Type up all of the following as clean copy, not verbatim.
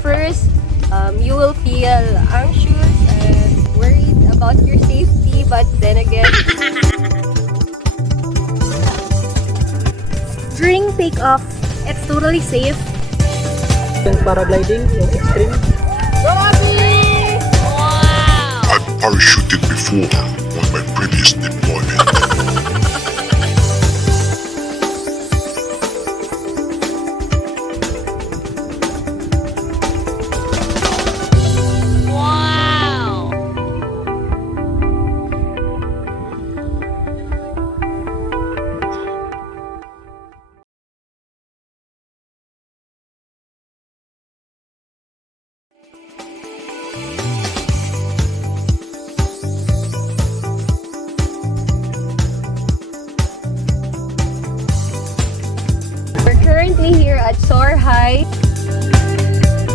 First, you will feel anxious and worried about your safety, but then again, during takeoff, it's totally safe. Yung paragliding, yung extreme. I've parachuted before on my previous deployment. we're currently here at Soar High.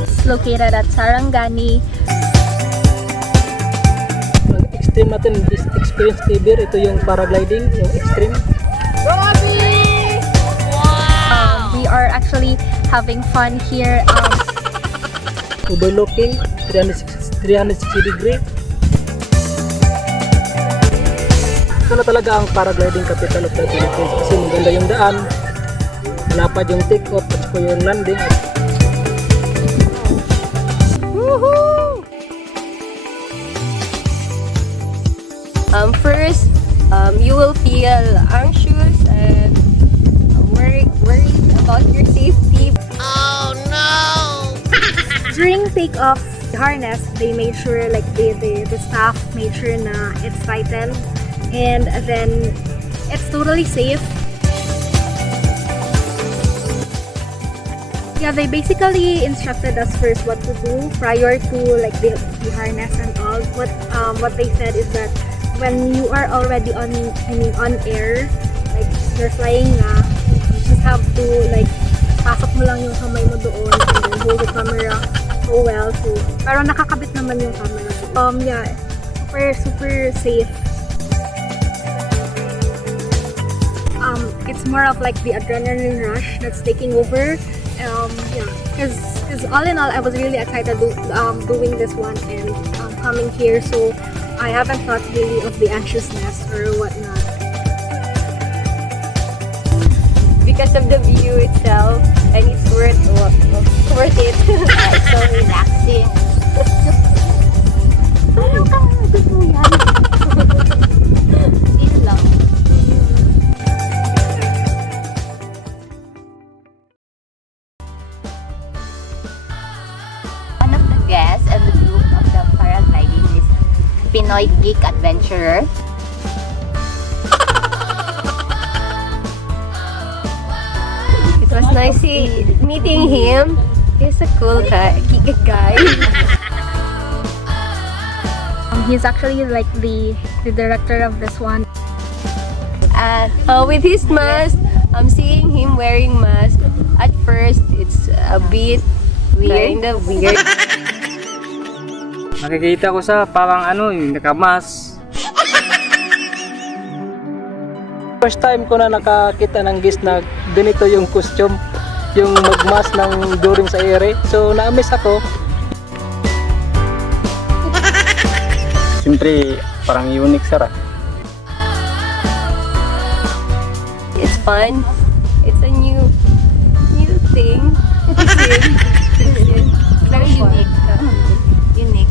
It's located at Sarangani. Ang extreme natin, this experience ever, ito yung paragliding, yung extreme. We are actually having fun here. Overlooking, 360 degree. Ito na talaga ang paragliding capital of the Philippines kasi maganda yung daan, malapad yung take-off at saka yung landing. Woohoo! First, you will feel anxious and worried about your safety. During takeoff, the harness, they made sure, like the staff made sure na it's tightened, and then it's totally safe. Yeah, they basically instructed us first what to do prior to like the harness and all. What they said is that when you are already on air, like you're flying na, you just have to like pasok mo lang yung kamay mo doon and then hold the camera so well. So, pero nakakabit naman yung camera. Yeah, super safe. It's more of like the adrenaline rush that's taking over. Yeah, because all in all, I was really excited doing this one and coming here. So I haven't thought really of the anxiousness or whatnot. Because of the view itself, and it's worth it. It's so relaxing. Ano ka? Gusto mo yan? Yun lang. One of the guests and the group of the paragliding is Pinoy Geek adventurer. It was nice meeting him. He's a cool guy. He's actually like the director of this one. And with his mask, I'm seeing him wearing mask. At first, it's a bit weird. Nakikita ko sa parang yung nakamas. First time ko na nakakita ng guest na ganito yung costume, yung magmas ng during sa ere. So na-miss ako. Siyempre parang unique sara. It's fun. It's a new thing. Very unique. Unique.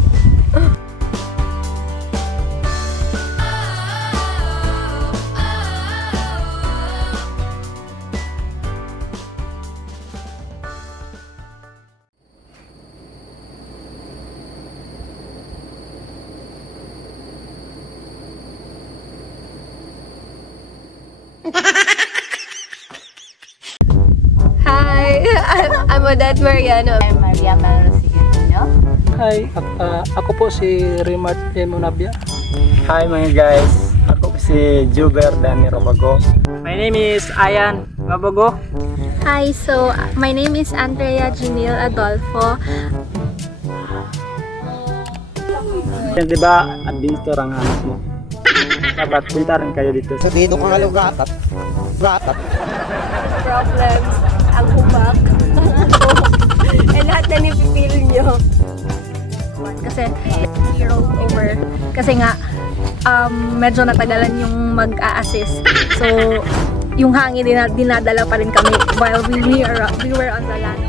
Hi, I'm Odette Mariano. I'm Maria Malrosiguino. Hi, ako po si Remart Emonabia. Hi mga guys, ako si Juber Dani Robago. My name is Ayan Mabogo. Hi, so my name is Andrea Janil Adolfo. Yan diba, adventure ang hanap mo. Dapat punta rin kayo dito. Sabihin ko nga gatat. Problems, ang hubak, and lahat na Kasi nga, medyo natagalan yung mag-a-assist. So, yung hangin dinadala pa rin kami while we were on the land.